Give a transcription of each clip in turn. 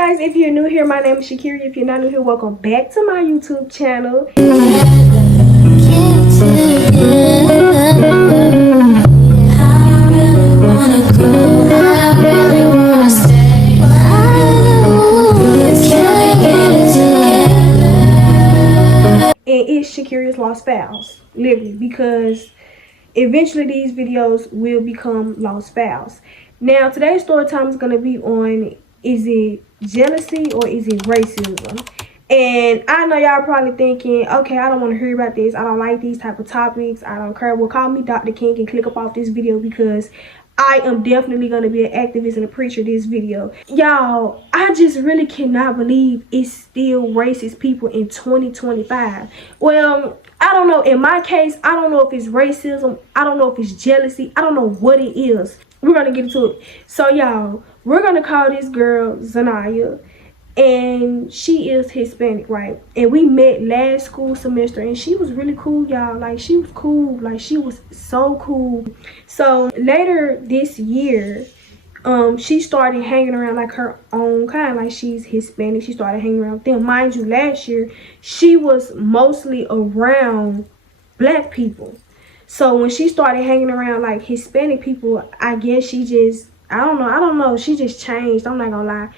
guys, if you're new here, my name is Shakeria. If you're not new here, welcome back to my YouTube channel. And it's Shakeria's Lost Files, literally, because eventually these videos will become lost files. Now, today's story time is going to be on, is it jealousy or is it racism? And I know y'all probably thinking, okay, I don't want to hear about this. I don't like these type of topics. I don't care. Well, call me Dr. King and click up off this video because I am definitely going to be an activist and a preacher this video. Y'all, I just really cannot believe it's still racist people in 2025. Well, I don't know. In my case, I don't know if it's racism. I don't know if it's jealousy. I don't know what it is. We're going to get into it. So, y'all, we're going to call this girl Zanaya. And she is Hispanic, right? And we met last school semester, and she was really cool, y'all. Like, she was cool. Like, she was so cool. So later this year, she started hanging around like her own kind. Like, she's Hispanic. She started hanging around with them. Mind you, last year she was mostly around black people. So when she started hanging around like Hispanic people, I guess she just, I don't know, she just changed. I'm not gonna lie.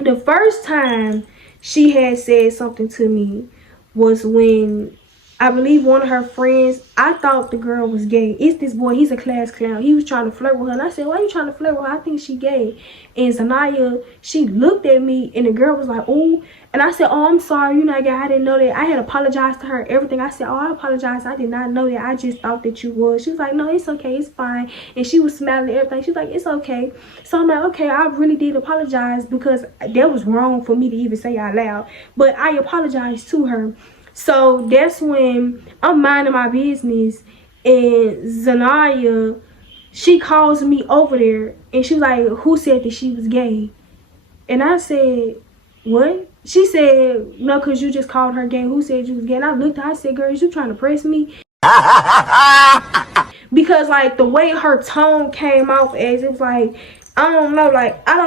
The first time she had said something to me was when, I believe one of her friends, I thought the girl was gay. It's this boy, he's a class clown. He was trying to flirt with her. And I said, why are you trying to flirt with her? I think she gay. And Zanaya, she looked at me and the girl was like, oh. And I said, oh, I'm sorry, you're not gay. I didn't know that. I had apologized to her, everything. I said, oh, I apologize. I did not know that. I just thought that you was. She was like, no, it's okay. It's fine. And she was smiling and everything. She was like, it's okay. So I'm like, okay, I really did apologize because that was wrong for me to even say out loud. But I apologized to her. So that's when I'm minding my business and Zanaya, she calls me over there and she was like, who said that she was gay? And I said, what? She said, no, because you just called her gay. Who said you was gay? And I looked at her, I said, girl, is you trying to press me? Because like the way her tone came off as it was like, I don't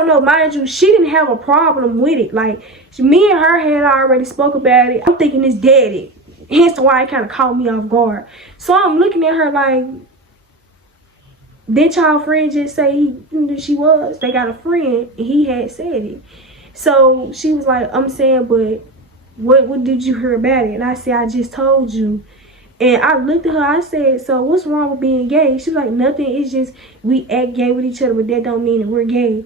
know, mind you, she didn't have a problem with it. Like, me and her had already spoke about it. I'm thinking it's daddy. Hence why it kind of caught me off guard. So I'm looking at her like, did y'all friend just say she was? They got a friend and he had said it. So she was like, I'm saying, but what did you hear about it? And I said, I just told you. And I looked at her, I said, so what's wrong with being gay? She was like, nothing, it's just we act gay with each other, but that don't mean that we're gay.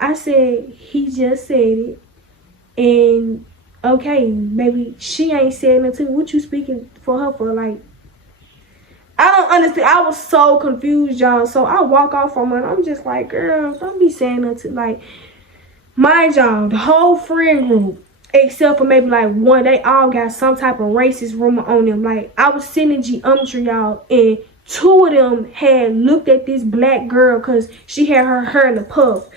I said, he just said it. And okay, baby, she ain't said nothing. What you speaking for her for? Like, I don't understand. I was so confused, y'all. So I walk off from her and I'm just like, girl, don't be saying nothing. Like, mind y'all, the whole friend group, except for maybe like one, they all got some type of racist rumor on them. Like, I was sitting in geometry, y'all, and two of them had looked at this black girl because she had her hair in a puff.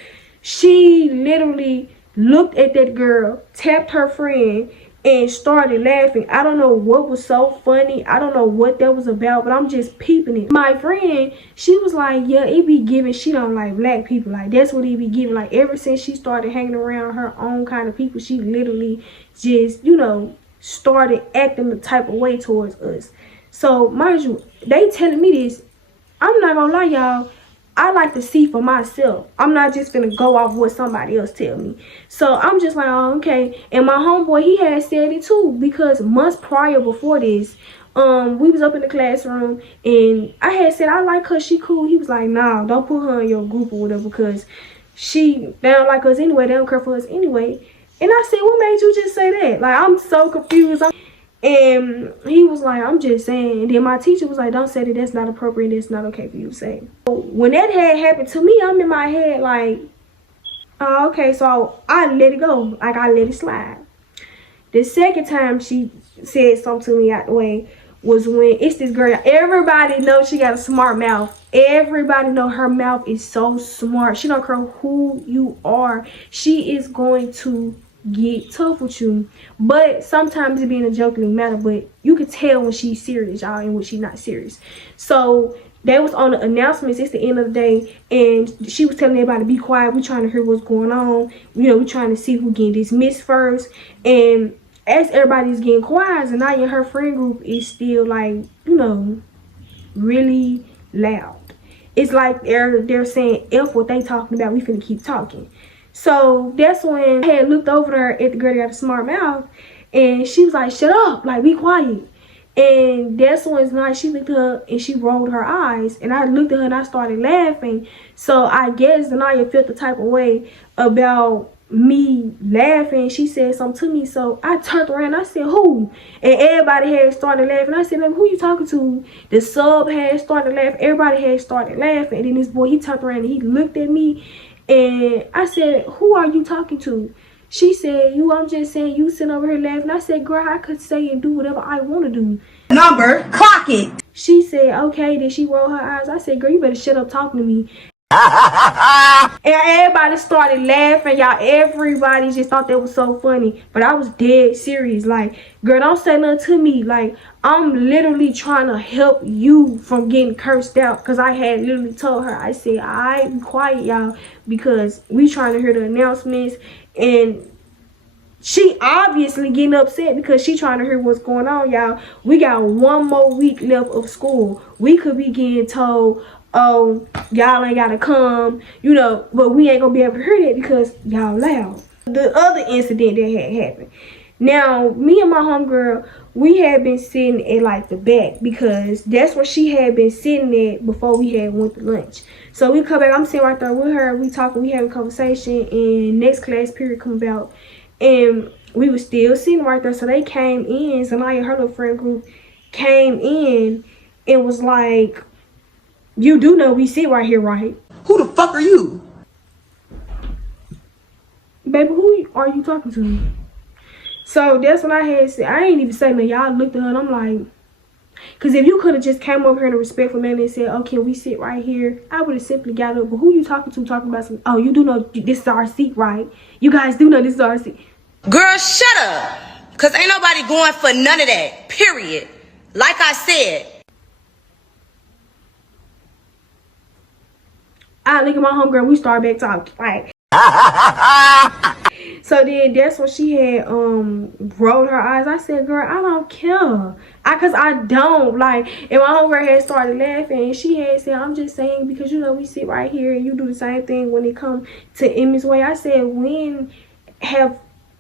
She literally looked at that girl, tapped her friend, and started laughing. I don't know what was so funny. I don't know what that was about, but I'm just peeping it. My friend, she was like, yeah, it be giving she don't like black people. Like, that's what it be giving. Like, ever since she started hanging around her own kind of people, she literally just, you know, started acting the type of way towards us. So, mind you, they telling me this. I'm not gonna lie, y'all. I like to see for myself. I'm not just gonna go off what somebody else tell me. So I'm just like, oh, okay. And my homeboy, he had said it too, because months prior before this, we was up in the classroom and I had said I like her, she cool. He was like, nah, don't put her in your group or whatever, because they don't like us anyway, they don't care for us anyway. And I said, what made you just say that? Like, I'm so confused. And he was like, I'm just saying. And then my teacher was like, don't say that, that's not appropriate, that's not okay for you to say. So when that had happened to me, I'm in my head like, oh, okay. So I let it go, like I let it slide. The second time she said something to me out the way was when it's this girl, everybody knows she got a smart mouth. Everybody know her mouth is so smart. She don't care who you are, she is going to get tough with you. But sometimes it be in a joking manner, but you could tell when she's serious, y'all, and when she's not serious. So they was on the announcements. It's the end of the day, and she was telling everybody to be quiet. We trying to hear what's going on. You know, we trying to see who getting dismissed first. And as everybody's getting quiet, Zanaya and her friend group is still like, you know, really loud. It's like they're saying, F what they talking about, we finna keep talking. So that's when I had looked over there at the girl that got a smart mouth, and she was like, shut up, like, be quiet. And that's when she looked at her and she rolled her eyes. And I looked at her and I started laughing. So I guess Zanaya felt the type of way about me laughing. She said something to me. So I turned around and I said, who? And everybody had started laughing. I said, who you talking to? The sub had started laughing. Everybody had started laughing. And then this boy, he turned around and he looked at me. And I said, who are you talking to? She said, I'm just saying, you sitting over here laughing. I said, girl, I could say and do whatever I want to do. Number, clock it. She said, okay. Then she rolled her eyes. I said, girl, you better shut up talking to me. And everybody started laughing, y'all. Everybody just thought that was so funny. But I was dead serious. Like, girl, don't say nothing to me. Like, I'm literally trying to help you from getting cursed out. Because I had literally told her, I said, all right, be quiet, y'all. Because we trying to hear the announcements. And she obviously getting upset because she trying to hear what's going on, y'all. We got 1 more week left of school. We could be getting told, oh, y'all ain't gotta come, you know, but we ain't gonna be able to hear that because y'all loud. The other incident that had happened. Now, me and my homegirl, we had been sitting at like the back because that's where she had been sitting at before we had went to lunch. So we come back, I'm sitting right there with her, we talking, we having a conversation, and next class period come about. And we were still sitting right there. So they came in. Zanaya and her little friend group came in and was like, you do know we sit right here, right? Who the fuck are you? Baby, who are you talking to? So that's when I had said, I ain't even say nothing. Y'all looked at her and I'm like, because if you could have just came over here in a respectful manner and said, oh, can we sit right here? I would have simply got up. But who you talking to talking about some, oh, you do know this is our seat, right? You guys do know this is our seat. Girl, shut up. Because ain't nobody going for none of that, period. Like I said. I look at my homegirl, we start back talking. Like, so then that's when she had rolled her eyes. I said, girl, I don't care. Cause I don't like, and my homegirl had started laughing and she had said, I'm just saying because you know we sit right here and you do the same thing when it comes to Emmy's way. I said, when have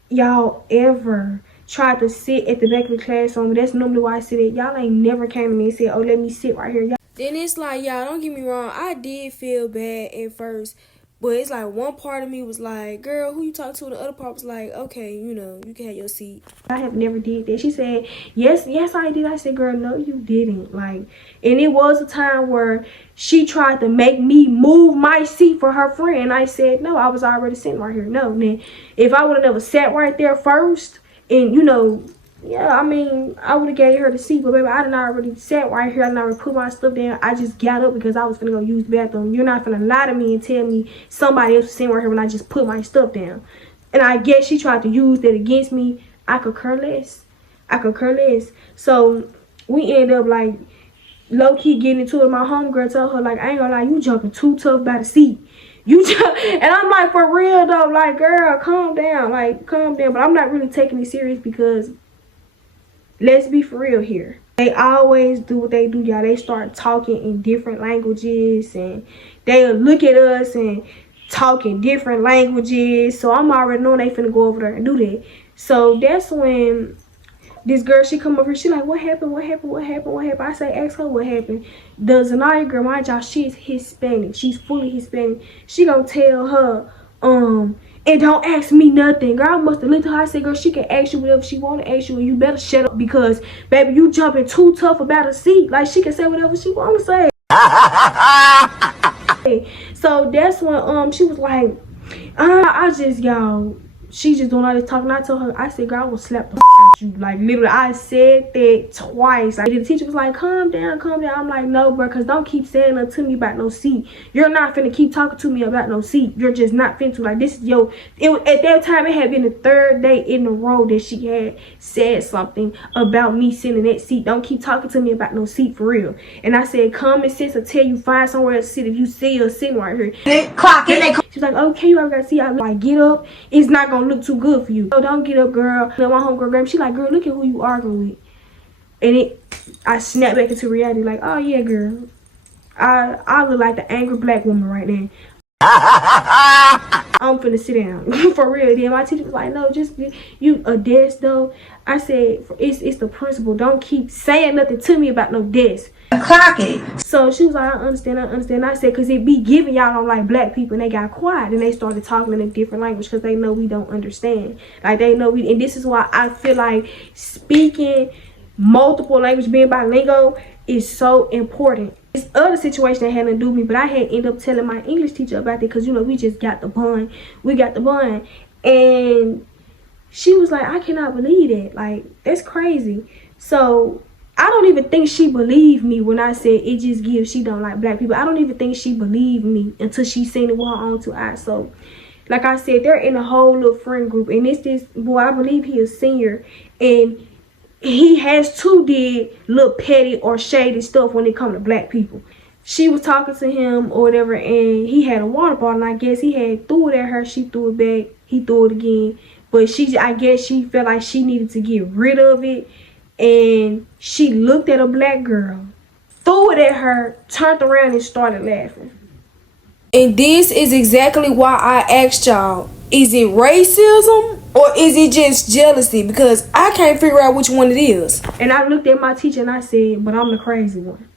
y'all ever tried to sit at the back of the classroom? That's normally why I sit at. Y'all ain't never came to me and said, oh, let me sit right here. Then it's like, y'all, don't get me wrong, I did feel bad at first, but it's like one part of me was like, girl, who you talk to? The other part was like, okay, you know, you can have your seat. I have never did that. She said, yes, I did. I said, girl, no, you didn't. Like, and it was a time where she tried to make me move my seat for her friend. And I said, no, I was already sitting right here. No, then if I would have never sat right there first and, you know, yeah, I mean, I would have gave her the seat, but baby, I didn't already sat right here. I didn't already put my stuff down. I just got up because I was finna go use the bathroom. You're not finna lie to me and tell me somebody else was sitting right here when I just put my stuff down. And I guess she tried to use that against me. I could care less. So we end up like low-key getting into it. My homegirl told her, like, I ain't gonna lie, you jumping too tough by the seat. And I'm like, for real though, like, girl, calm down. Like, calm down. But I'm not really taking it serious because let's be for real here. They always do what they do, y'all. They start talking in different languages and they'll look at us and talk in different languages. So I'm already knowing they finna go over there and do that. So that's when this girl, she come over, she like, what happened? I say, ask her what happened. The Zanaya girl, mind y'all, she's Hispanic. She's fully Hispanic. She gonna tell her, and don't ask me nothing. Girl, I must have looked at her. I said, girl, she can ask you whatever she want to ask you, and you better shut up because, baby, you jumping too tough about a seat. Like, she can say whatever she want to say. So that's when she was like, y'all, she just doing all this talking. I told her, I said, girl, I will slap the out Like, literally, I said that twice. Like, the teacher was like, calm down, calm down. I'm like, no, bro, because don't keep saying nothing to me about no seat. You're not finna keep talking to me about no seat. You're just not finna. Like, this is your... At that time, it had been the 3rd day in a row that she had said something about me sitting in that seat. Don't keep talking to me about no seat, for real. And I said, common sense will tell you find somewhere else to sit if you see her sitting right here. Clock it. She's like, okay, you already got to see. I like, get up. It's not gonna look too good for you. So don't get up, girl. And my homegirl grab me. She like, girl, look at who you arguing with. And I snapped back into reality, like, oh yeah, girl. I look like the angry black woman right now. I'm finna sit down. For real. Then my teacher was like, no, just you a desk though. I said, it's the principal. Don't keep saying nothing to me about no desk. Clock it. So she was like, I understand. I said, because it be giving y'all don't like black people. And they got quiet. And they started talking in a different language because they know we don't understand. Like, they know we... And this is why I feel like speaking multiple languages, being bilingual, is so important. This other situation that had nothing to do with me, but I had ended up telling my English teacher about it because, you know, we just got the bond. We got the bond. And she was like, I cannot believe that. Like, that's crazy. So... I don't even think she believed me when I said it just gives she don't like black people. I don't even think she believed me until she seen it with her own 2 eyes. So, like I said, they're in a whole little friend group. And it's this boy, I believe he is senior. And he has too did little petty or shady stuff when it comes to black people. She was talking to him or whatever, and he had a water bottle. And I guess he had threw it at her. She threw it back. He threw it again. But I guess she felt like she needed to get rid of it. And she looked at a black girl, threw it at her, turned around and started laughing. And this is exactly why I asked y'all, is it racism or is it just jealousy? Because I can't figure out which one it is. And I looked at my teacher and I said, but I'm the crazy one.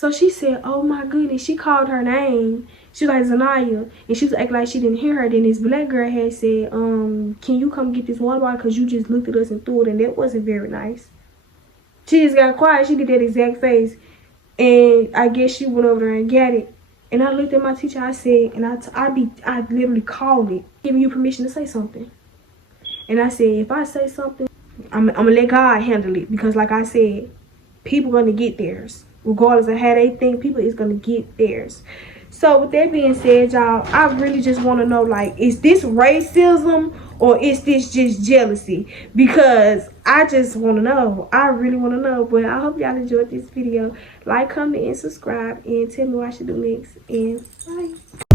So she said, oh my goodness. She called her name. She was like, Zanaya. And she was acting like she didn't hear her. Then this black girl had said, can you come get this water bottle? Because you just looked at us and threw it. And that wasn't very nice. She just got quiet. She did that exact face. And I guess she went over there and got it. And I looked at my teacher. I said, and I literally called it, giving you permission to say something. And I said, if I say something, I'm going to let God handle it. Because like I said, people going to get theirs. Regardless of how they think, people is going to get theirs. So with that being said, y'all, I really just want to know, like, is this racism or is this just jealousy? Because I just want to know. I really want to know. But I hope y'all enjoyed this video. Like, comment, and subscribe. And tell me what I should do next. And bye.